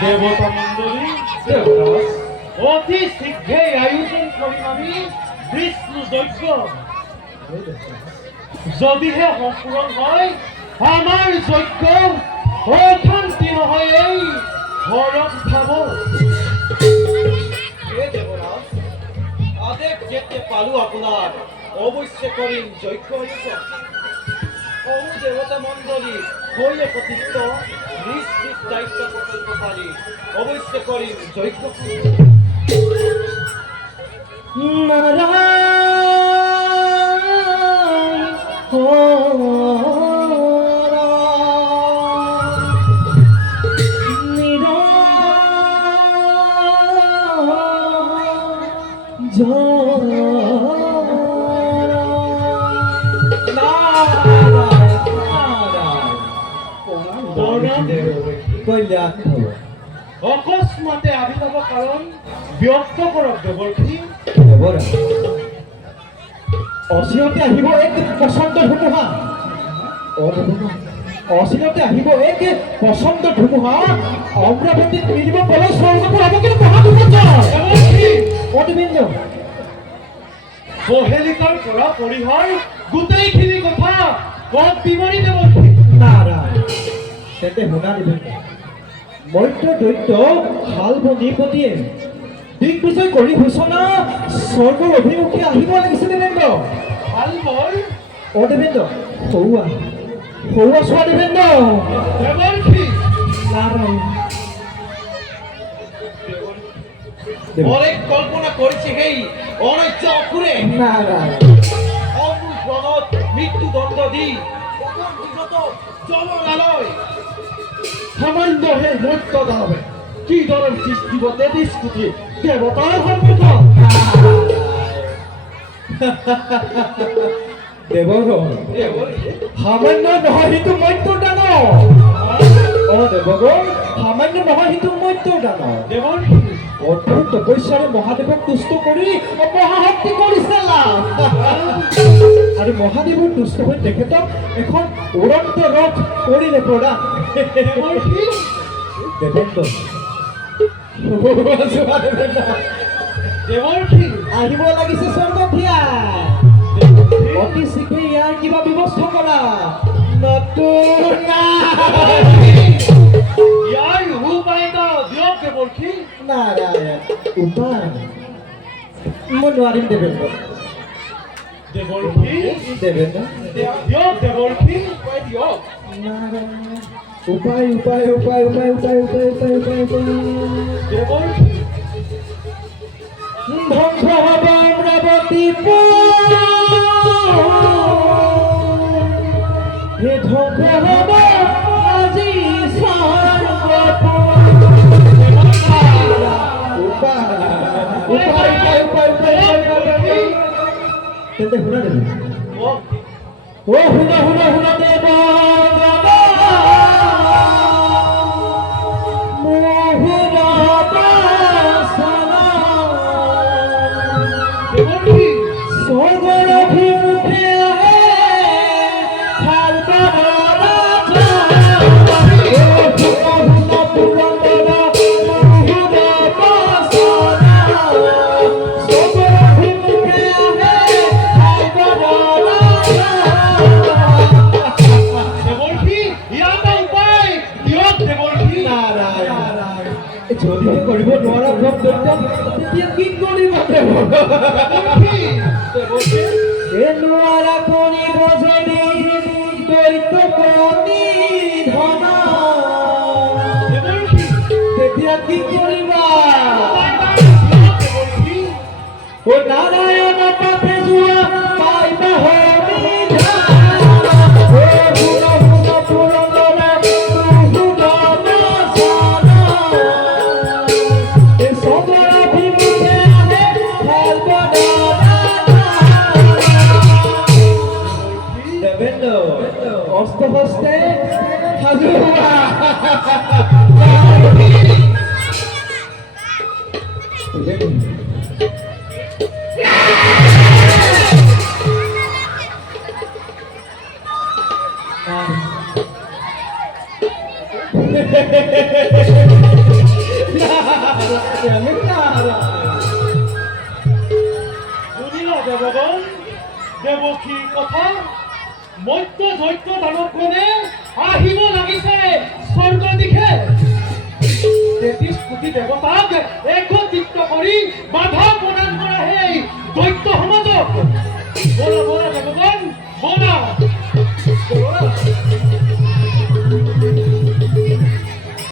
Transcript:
দেবতা মণ্ডলী দেবৰাজ অতি শীঘ্ৰেই আয়োজন কৰিম আমি বিষ্ণু যজ্ঞ। যদিহে সম্পূৰ্ণ হয় আমাৰ যজ্ঞ অশান্তি নহয় এই ঘৰত ভাব। দেবরাজ আদেশ যেতে পালো আপনার অবশ্যই করিম যজ্ঞ আয়োজন। বহু দেবতা মণ্ডলী হই একত্রিত নিজ নিজ দায়িত্ব প্রকল্প পালি অবশ্যই করিম যজ্ঞ। অকস্মাতে আবিৰ্ভাৱ কাৰণ ব্যক্ত কৰক দেৱৰ্ষি। অচিৰতে আহিব এক বসন্ত ধুমুহা। অচিৰতে আহিব এক বসন্ত ধুমুহা। অমৰাৱতীত মিলিব বলে স্বৰ্গপুৰ হ'ব কিন্তু অতিবিন্দ বহেলিকাৰ পৰা পৰিহাৰ গোটেইখিনি কথা কত বিৱৰি দেৱৰ্ষি। নাৰায়ণ তেন্তে শুনা দিবি মৈত্ৰ দৈত্য হাল বনিপতিয়ে দিগ্বিজয় কৰি ঘোষণা স্বৰ্গৰ অভিমুখে আহিব লাগিছিল দেৱেন্দ্ৰ। ভাল বৰ দেৱেন্দ্ৰ সৌৱা চোৱা দেৱেন্দ্ৰ। দেৱৰ্ষি নাৰায়ণ অনেক কল্পনা কৰেছে হেই অনৈক্য অকুৰে নাৰায়ণ অমূল মৃত্যুদণ্ড দি জননালয় সামান্য সেই মৈত্য দানৱে কি দৰে সৃষ্টি হ'ব ৩৩ কোটি দেৱতাৰ সন্মুখত। দেৱগণ সামান্য নহয় সেইটো মৈত্যৰ দানৱ। দেৱগণ সামান্য নহয় সেইটো মৈত্যৰ দানৱ। দেৱৰ্ষি কঠোৰ তপস্যাৰে মহাদেৱক তুষ্ট কৰি মহাশক্তি কৰিছে লাভ। আৰু মহাদেৱৰ তুষ্ট হৈ তেখেতক এখন উৰন্ত ৰথ কৰিলে প্ৰদান। দেৱেন্দ্ৰ দেৱৰ্ষি আহিব লাগিছে স্বৰ্গথিয়া। অতি শীঘ্ৰে ইয়াৰ কিবা ব্যৱস্থা কৰা। নতুন ইয়াৰ উপায় এটা দিয়ক দেৱৰ্ষি। নাৰায়ণ উপায় মই নোৱাৰিম দেৱেন্দ্ৰ। দেৱৰ্ষি দেৱেন্দ্ৰ দিয়ক দেৱৰ্ষি দিয়ক। নাৰায়ণ উপায় উপায় উপায় উপায় উপায় উপায় উপায় উপায় উপায় দেৱৰ্ষি ধ্বংস হব অমৰাৱতী হে ধ্বংস হব আজি স্বৰ্গপুৰ। তেন্তে শুনা দেৱ শুনা শুনা শুনা দেৱ স্বৰ্গৰ অভিমুখে যদিহে কৰিব নোৱাৰা ভোগ দৈত্য তেতিয়া কি কৰিব নোৱাৰা কৰিব যদি দৈত্য কণী ধন তেতিয়া কি কৰিবা। নাৰায়ণ পাতে যোৱা পাইবা হস্তে হস্তে সাজু কথা মধ্য দৈত্য দানৱগণে আহিব লাগিছে স্বৰ্গ দিশে 33 কোটি দেৱতাক একত্ৰিত কৰি বাধা প্ৰদান কৰা সেই দৈত্য সমাজক বলা বলা দেৱগণ বলা বলা